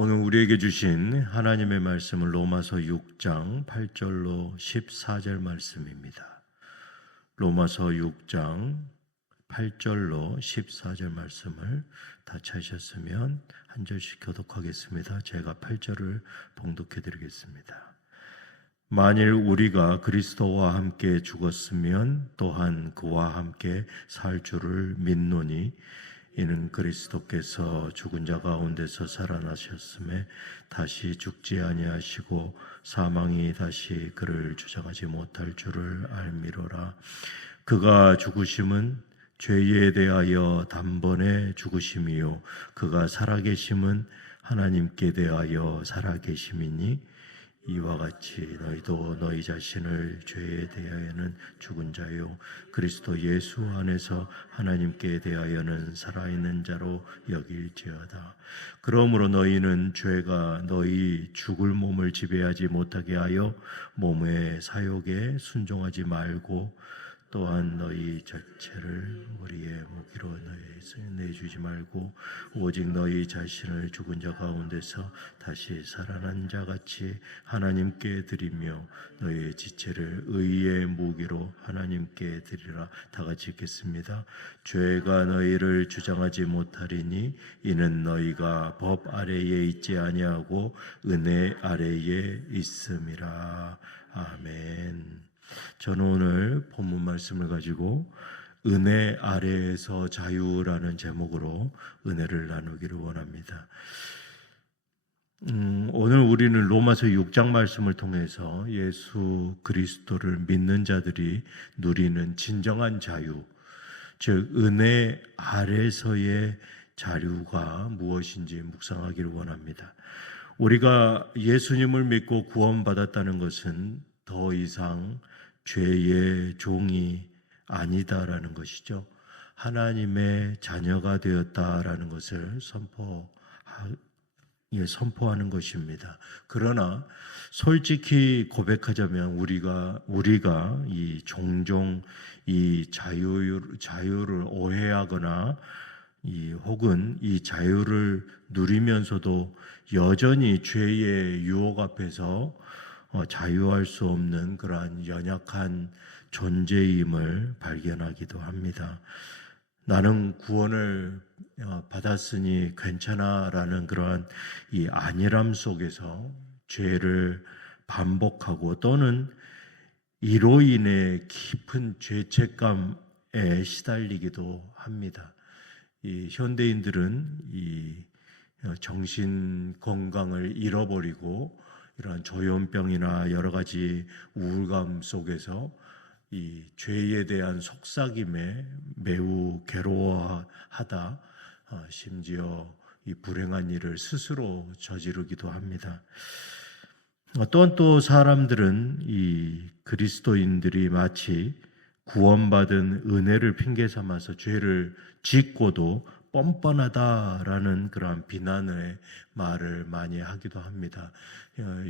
오늘 우리에게 주신 하나님의 말씀은 로마서 6장 8절로 14절 말씀입니다. 로마서 6장 8절로 14절 말씀을 다 찾으셨으면 한 절씩 교독하겠습니다. 제가 8절을 봉독해 드리겠습니다. 만일 우리가 그리스도와 함께 죽었으면 또한 그와 함께 살 줄을 믿노니 이는 그리스도께서 죽은 자 가운데서 살아나셨음에 다시 죽지 아니하시고 사망이 다시 그를 주장하지 못할 줄을 알미로라. 그가 죽으심은 죄에 대하여 단번에 죽으심이요 그가 살아계심은 하나님께 대하여 살아계심이니 이와 같이 너희도 너희 자신을 죄에 대하여는 죽은 자요 그리스도 예수 안에서 하나님께 대하여는 살아있는 자로 여길지어다. 그러므로 너희는 죄가 너희 죽을 몸을 지배하지 못하게 하여 몸의 사욕에 순종하지 말고 또한 너희 자체를 우리의 무기로 내주지 말고 오직 너희 자신을 죽은 자 가운데서 다시 살아난 자 같이 하나님께 드리며 너희 지체를 의의 무기로 하나님께 드리라. 다 같이 읽겠습니다. 죄가 너희를 주장하지 못하리니 이는 너희가 법 아래에 있지 아니하고 은혜 아래에 있음이라. 아멘. 저는 오늘 본문 말씀을 가지고 은혜 아래에서 자유라는 제목으로 은혜를 나누기를 원합니다. 오늘 우리는 로마서 6장 말씀을 통해서 예수 그리스도를 믿는 자들이 누리는 진정한 자유, 즉 은혜 아래서의 자유가 무엇인지 묵상하기를 원합니다. 우리가 예수님을 믿고 구원받았다는 것은 더 이상 죄의 종이 아니다라는 것이죠. 하나님의 자녀가 되었다라는 것을 선포하는 것입니다. 그러나 솔직히 고백하자면 우리가 종종 이 자유를 오해하거나 혹은 이 자유를 누리면서도 여전히 죄의 유혹 앞에서 자유할 수 없는 그러한 연약한 존재임을 발견하기도 합니다. 나는 구원을 받았으니 괜찮아라는 그러한 이 안일함 속에서 죄를 반복하고 또는 이로 인해 깊은 죄책감에 시달리기도 합니다. 이 현대인들은 이 정신 건강을 잃어버리고 이러한 조현병이나 여러 가지 우울감 속에서 이 죄에 대한 속삭임에 매우 괴로워하다 심지어 이 불행한 일을 스스로 저지르기도 합니다. 어떤 또 사람들은 이 그리스도인들이 마치 구원받은 은혜를 핑계 삼아서 죄를 짓고도 뻔뻔하다라는 그러한 비난의 말을 많이 하기도 합니다.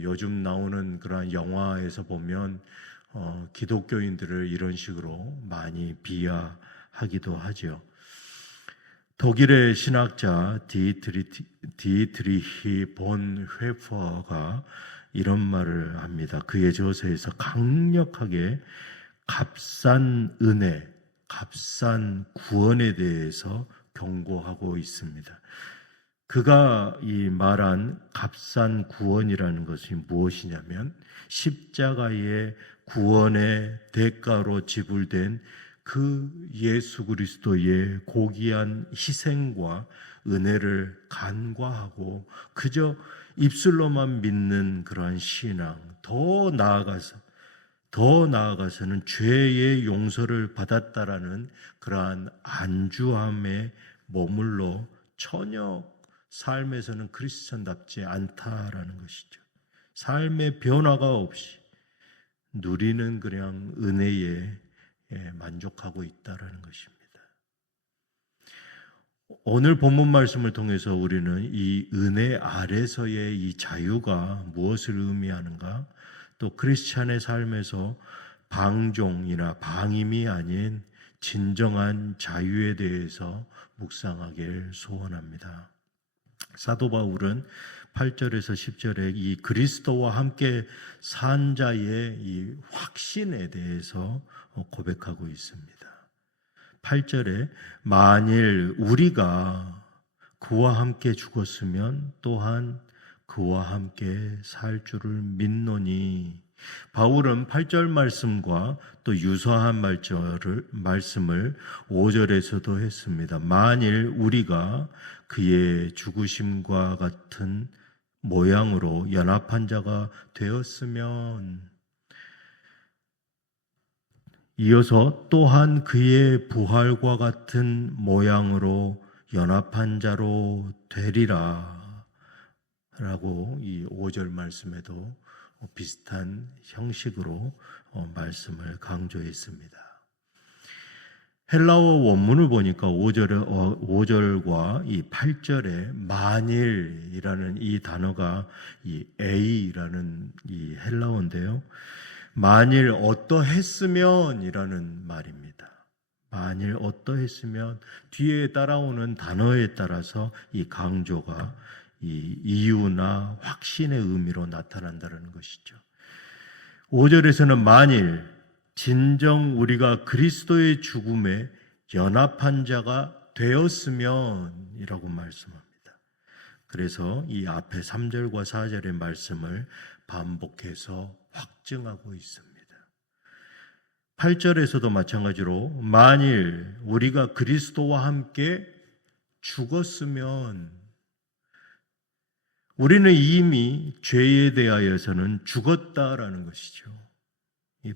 요즘 나오는 그러한 영화에서 보면 기독교인들을 이런 식으로 많이 비하하기도 하죠. 독일의 신학자 디트리히 본 회퍼가 이런 말을 합니다. 그의 저서에서 강력하게 값싼 은혜, 값싼 구원에 대해서 경고하고 있습니다. 그가 이 말한 값싼 구원이라는 것이 무엇이냐면 십자가의 구원의 대가로 지불된 그 예수 그리스도의 고귀한 희생과 은혜를 간과하고 그저 입술로만 믿는 그러한 신앙, 더 나아가서는 죄의 용서를 받았다라는 그러한 안주함에 머물러 전혀 삶에서는 크리스천답지 않다라는 것이죠. 삶의 변화가 없이 누리는 그냥 은혜에 만족하고 있다라는 것입니다. 오늘 본문 말씀을 통해서 우리는 이 은혜 아래서의 이 자유가 무엇을 의미하는가? 또 크리스찬의 삶에서 방종이나 방임이 아닌 진정한 자유에 대해서 묵상하길 소원합니다. 사도 바울은 8절에서 10절에 이 그리스도와 함께 산 자의 이 확신에 대해서 고백하고 있습니다. 8절에 만일 우리가 그와 함께 죽었으면 또한 그와 함께 살 줄을 믿노니, 바울은 8절 말씀과 또 유사한 말씀을 5절에서도 했습니다. 만일 우리가 그의 죽으심과 같은 모양으로 연합한 자가 되었으면, 이어서 또한 그의 부활과 같은 모양으로 연합한 자로 되리라 라고 이 5절 말씀에도 비슷한 형식으로 말씀을 강조했습니다. 헬라어 원문을 보니까 5절과 이 8절에 만일이라는 이 단어가 이 A라는 이 헬라어인데요. 만일 어떠했으면 이라는 말입니다. 만일 어떠했으면 뒤에 따라오는 단어에 따라서 이 강조가 이 이유나 확신의 의미로 나타난다는 것이죠. 5절에서는 만일 진정 우리가 그리스도의 죽음에 연합한 자가 되었으면 이라고 말씀합니다. 그래서 이 앞에 3절과 4절의 말씀을 반복해서 확증하고 있습니다. 8절에서도 마찬가지로 만일 우리가 그리스도와 함께 죽었으면, 우리는 이미 죄에 대하여서는 죽었다라는 것이죠.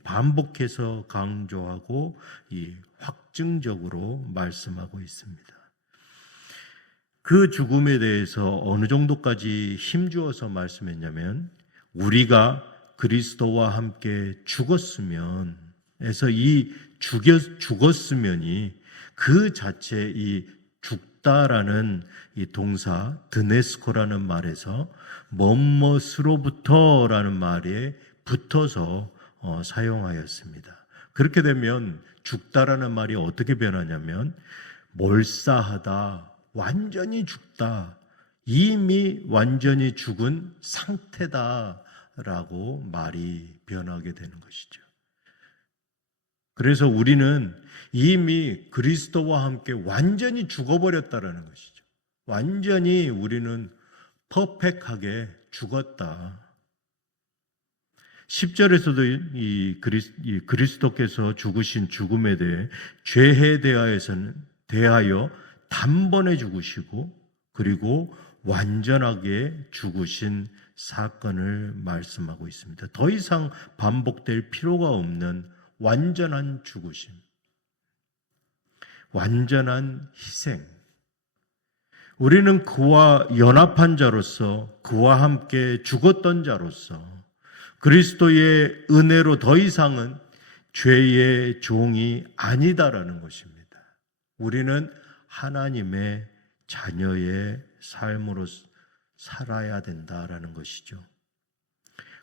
반복해서 강조하고 이 확증적으로 말씀하고 있습니다. 그 죽음에 대해서 어느 정도까지 힘주어서 말씀했냐면, 우리가 그리스도와 함께 죽었으면 에서 이 죽었으면이 그 자체 이 죽다라는 이 동사 드네스코라는 말에서 뭐뭇으로부터라는 말에 붙어서 사용하였습니다. 그렇게 되면 죽다라는 말이 어떻게 변하냐면 몰사하다, 완전히 죽다, 이미 완전히 죽은 상태다라고 말이 변하게 되는 것이죠. 그래서 우리는 이미 그리스도와 함께 완전히 죽어버렸다라는 것이죠. 완전히 우리는 퍼펙트하게 죽었다. 10절에서도 이 그리스도께서 죽으신 죽음에 대해 죄에 대하여 단번에 죽으시고 그리고 완전하게 죽으신 사건을 말씀하고 있습니다. 더 이상 반복될 필요가 없는 완전한 죽으심, 완전한 희생. 우리는 그와 연합한 자로서, 그와 함께 죽었던 자로서 그리스도의 은혜로 더 이상은 죄의 종이 아니다라는 것입니다. 우리는 하나님의 자녀의 삶으로 살아야 된다라는 것이죠.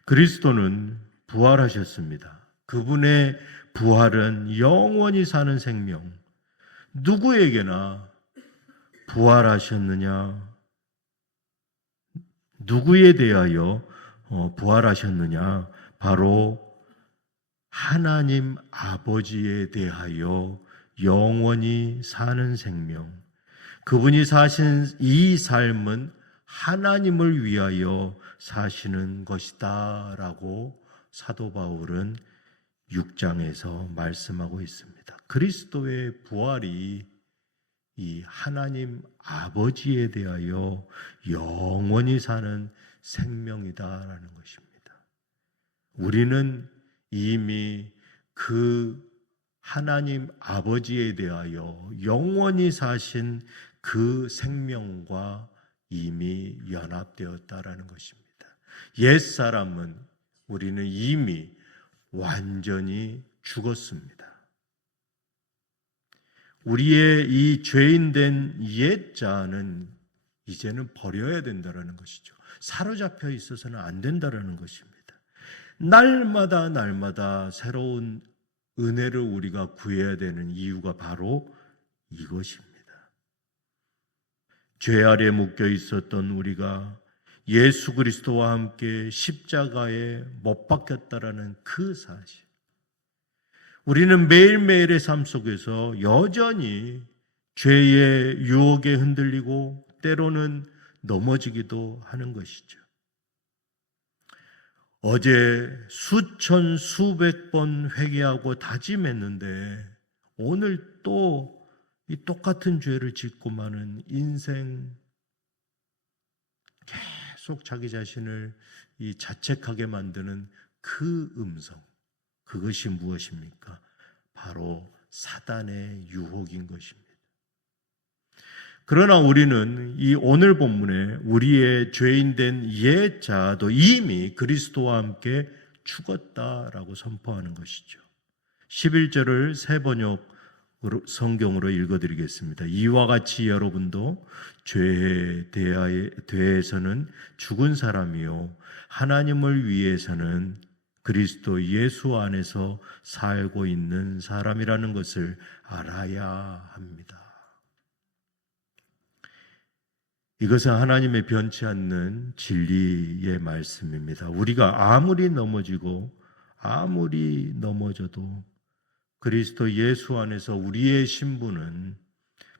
그리스도는 부활하셨습니다. 그분의 부활은 영원히 사는 생명. 누구에게나 부활하셨느냐? 누구에 대하여 부활하셨느냐? 바로 하나님 아버지에 대하여 영원히 사는 생명. 그분이 사신 이 삶은 하나님을 위하여 사시는 것이다 라고 사도 바울은 6장에서 말씀하고 있습니다. 그리스도의 부활이 이 하나님 아버지에 대하여 영원히 사는 생명이다라는 것입니다. 우리는 이미 그 하나님 아버지에 대하여 영원히 사신 그 생명과 이미 연합되었다라는 것입니다. 옛사람은 우리는 이미 완전히 죽었습니다. 우리의 이 죄인된 옛자는 이제는 버려야 된다는 것이죠. 사로잡혀 있어서는 안 된다는 것입니다. 날마다 새로운 은혜를 우리가 구해야 되는 이유가 바로 이것입니다. 죄 아래 묶여 있었던 우리가 예수 그리스도와 함께 십자가에 못 박혔다라는 그 사실. 우리는 매일매일의 삶 속에서 여전히 죄의 유혹에 흔들리고 때로는 넘어지기도 하는 것이죠. 어제 수천 수백 번 회개하고 다짐했는데 오늘 또 이 똑같은 죄를 짓고 마는 인생, 계속 자기 자신을 이 자책하게 만드는 그 음성, 그것이 무엇입니까? 바로 사단의 유혹인 것입니다. 그러나 우리는 이 오늘 본문에 우리의 죄인된 옛 자도 이미 그리스도와 함께 죽었다라고 선포하는 것이죠. 11절을 새 번역 성경으로 읽어드리겠습니다. 이와 같이 여러분도 죄에 대해서는 죽은 사람이요 하나님을 위해서는 그리스도 예수 안에서 살고 있는 사람이라는 것을 알아야 합니다. 이것은 하나님의 변치 않는 진리의 말씀입니다. 우리가 아무리 넘어지고 아무리 넘어져도 그리스도 예수 안에서 우리의 신분은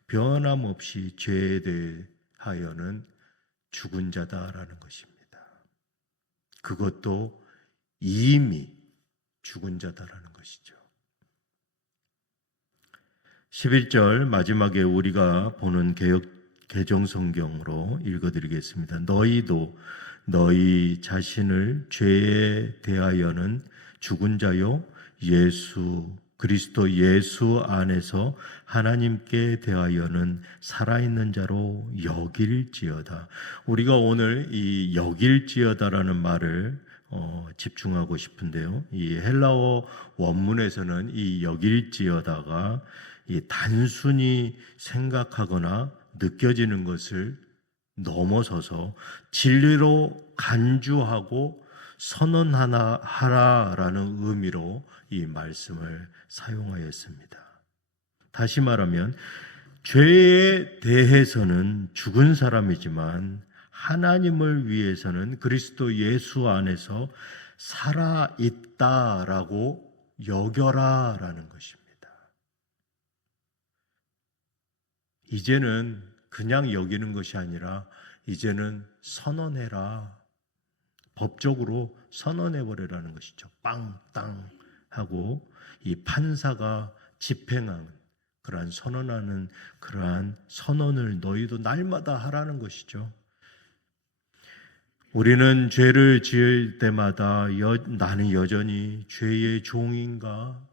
변함없이 죄에 대하여는 죽은 자다라는 것입니다. 그것도 이미 죽은 자다라는 것이죠. 11절 마지막에 우리가 보는 개정성경으로 읽어드리겠습니다. 너희도 너희 자신을 죄에 대하여는 죽은 자요 그리스도 예수 안에서 하나님께 대하여는 살아있는 자로 여길지어다. 우리가 오늘 이 여길지어다라는 말을 집중하고 싶은데요. 이 헬라어 원문에서는 이 여길지어다가 이 단순히 생각하거나 느껴지는 것을 넘어서서 진리로 간주하고 선언하라라는 의미로 이 말씀을 사용하였습니다. 다시 말하면 죄에 대해서는 죽은 사람이지만 하나님을 위해서는 그리스도 예수 안에서 살아있다라고 여겨라라는 것입니다. 이제는 그냥 여기는 것이 아니라 이제는 선언해라. 법적으로 선언해버리라는 것이죠. 빵땅 하고 이 판사가 집행하는 그러한 선언하는 그러한 선언을 너희도 날마다 하라는 것이죠. 우리는 죄를 지을 때마다 나는 여전히 죄의 종인가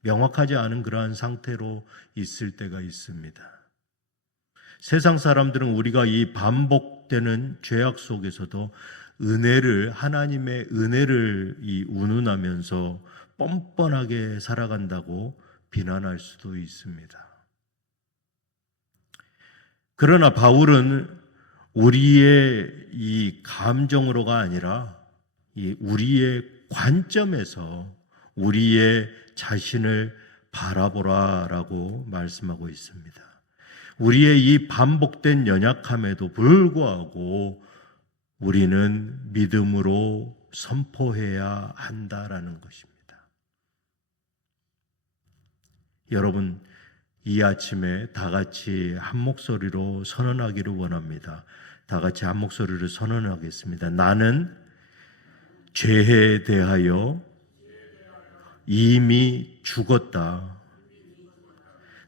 명확하지 않은 그러한 상태로 있을 때가 있습니다. 세상 사람들은 우리가 이 반복되는 죄악 속에서도 하나님의 은혜를 운운하면서 뻔뻔하게 살아간다고 비난할 수도 있습니다. 그러나 바울은 우리의 이 감정으로가 아니라 우리의 관점에서 우리의 자신을 바라보라라고 말씀하고 있습니다. 우리의 이 반복된 연약함에도 불구하고 우리는 믿음으로 선포해야 한다라는 것입니다. 여러분, 이 아침에 다 같이 한 목소리로 선언하기를 원합니다. 다 같이 한 목소리로 선언하겠습니다. 나는 죄에 대하여 이미 죽었다.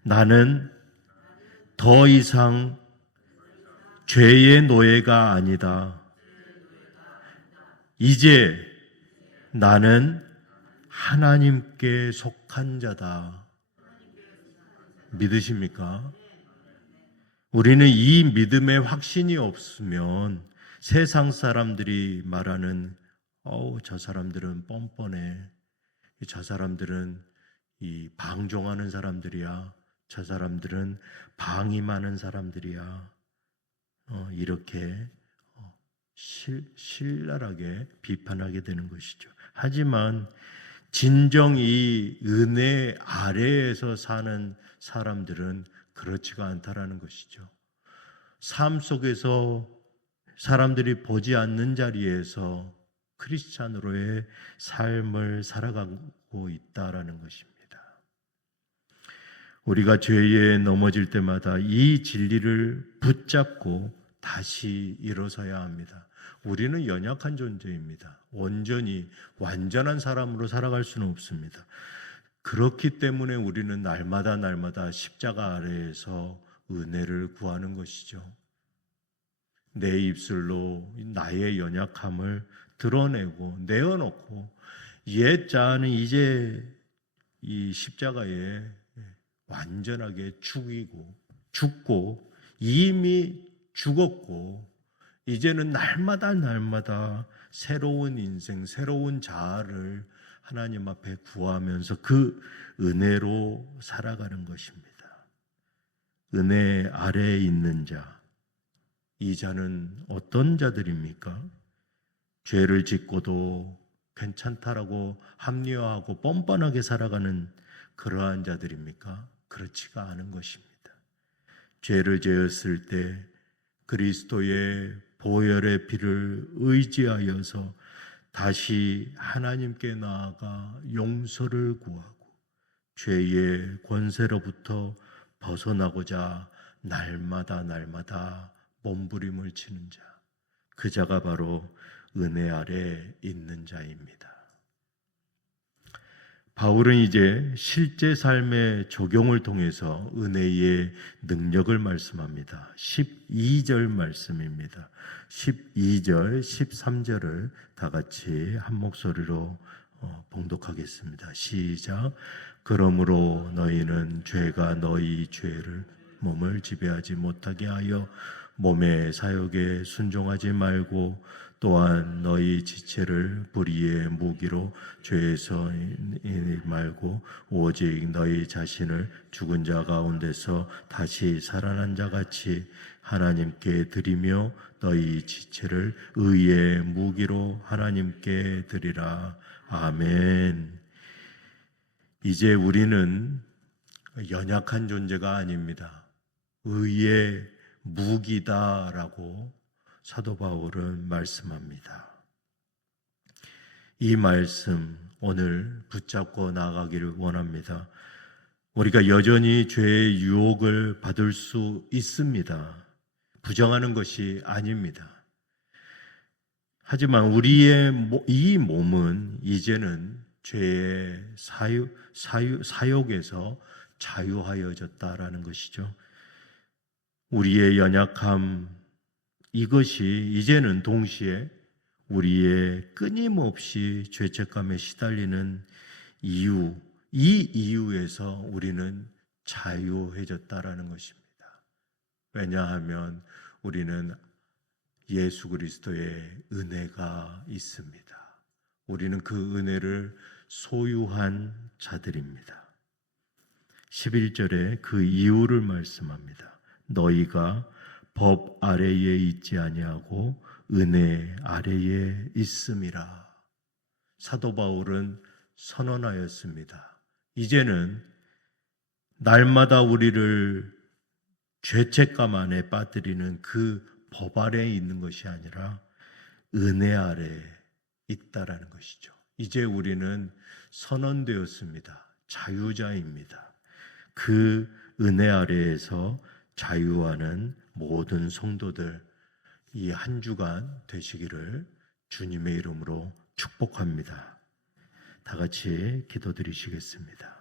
나는 더 이상 죄의 노예가 아니다. 이제 나는 하나님께 속한 자다. 믿으십니까? 우리는 이 믿음의 확신이 없으면 세상 사람들이 말하는 저 사람들은 뻔뻔해. 저 사람들은 방종하는 사람들이야. 저 사람들은 방임하는 사람들이야. 이렇게 신랄하게 비판하게 되는 것이죠. 하지만 진정 이 은혜 아래에서 사는 사람들은 그렇지가 않다라는 것이죠. 삶 속에서 사람들이 보지 않는 자리에서 크리스찬으로의 삶을 살아가고 있다라는 것입니다. 우리가 죄에 넘어질 때마다 이 진리를 붙잡고 다시 일어서야 합니다. 우리는 연약한 존재입니다. 온전히 완전한 사람으로 살아갈 수는 없습니다. 그렇기 때문에 우리는 날마다 십자가 아래에서 은혜를 구하는 것이죠. 내 입술로 나의 연약함을 드러내고 내어놓고 옛 자아는 이제 이 십자가에 완전하게 죽고 이미 죽었고 이제는 날마다 새로운 인생, 새로운 자아를 하나님 앞에 구하면서 그 은혜로 살아가는 것입니다. 은혜 아래에 있는 자, 이 자는 어떤 자들입니까? 죄를 짓고도 괜찮다라고 합리화하고 뻔뻔하게 살아가는 그러한 자들입니까? 그렇지가 않은 것입니다. 죄를 지었을 때 그리스도의 보혈의 피를 의지하여서 다시 하나님께 나아가 용서를 구하고 죄의 권세로부터 벗어나고자 날마다 몸부림을 치는 자, 그 자가 바로 은혜 아래 있는 자입니다. 바울은 이제 실제 삶의 적용을 통해서 은혜의 능력을 말씀합니다. 12절 말씀입니다. 12절, 13절을 다 같이 한 목소리로 봉독하겠습니다. 시작. 그러므로 너희는 죄가 너희 죄를 몸을 지배하지 못하게 하여 몸의 사욕에 순종하지 말고 또한 너희 지체를 불의의 무기로 죄에서 말고 오직 너희 자신을 죽은 자 가운데서 다시 살아난 자 같이 하나님께 드리며 너희 지체를 의의 무기로 하나님께 드리라. 아멘. 이제 우리는 연약한 존재가 아닙니다. 의의 무기다라고 사도 바울은 말씀합니다. 이 말씀 오늘 붙잡고 나가기를 원합니다. 우리가 여전히 죄의 유혹을 받을 수 있습니다. 부정하는 것이 아닙니다. 하지만 우리의 이 몸은 이제는 죄의 사욕에서 자유하여졌다라는 것이죠. 우리의 연약함, 이것이 이제는 동시에 우리의 끊임없이 죄책감에 시달리는 이유, 이 이유에서 우리는 자유해졌다라는 것입니다. 왜냐하면 우리는 예수 그리스도의 은혜가 있습니다. 우리는 그 은혜를 소유한 자들입니다. 11절에 그 이유를 말씀합니다. 너희가 법 아래에 있지 아니하고 은혜 아래에 있음이라. 사도 바울은 선언하였습니다. 이제는 날마다 우리를 죄책감 안에 빠뜨리는 그 법 아래에 있는 것이 아니라 은혜 아래에 있다라는 것이죠. 이제 우리는 선언되었습니다. 자유자입니다. 그 은혜 아래에서 자유하는 모든 성도들 이 한 주간 되시기를 주님의 이름으로 축복합니다. 다 같이 기도드리시겠습니다.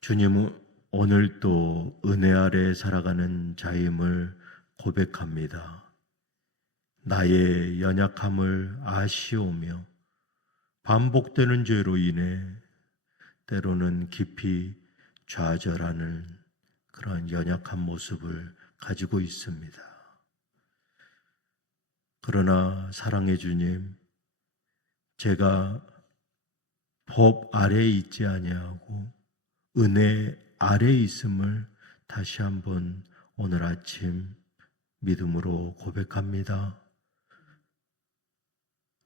주님은 오늘 또 은혜 아래 살아가는 자임을 고백합니다. 나의 연약함을 아시오며 반복되는 죄로 인해 때로는 깊이 좌절하는 그러한 연약한 모습을 가지고 있습니다. 그러나 사랑의 주님, 제가 법 아래에 있지 아니하고 은혜 아래에 있음을 다시 한번 오늘 아침 믿음으로 고백합니다.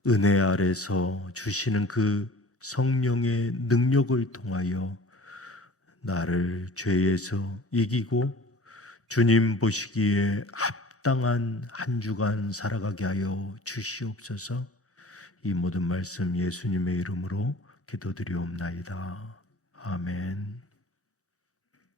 은혜 아래서 주시는 그 성령의 능력을 통하여 나를 죄에서 이기고 주님 보시기에 합당한 한 주간 살아가게 하여 주시옵소서. 이 모든 말씀 예수님의 이름으로 기도드리옵나이다. 아멘.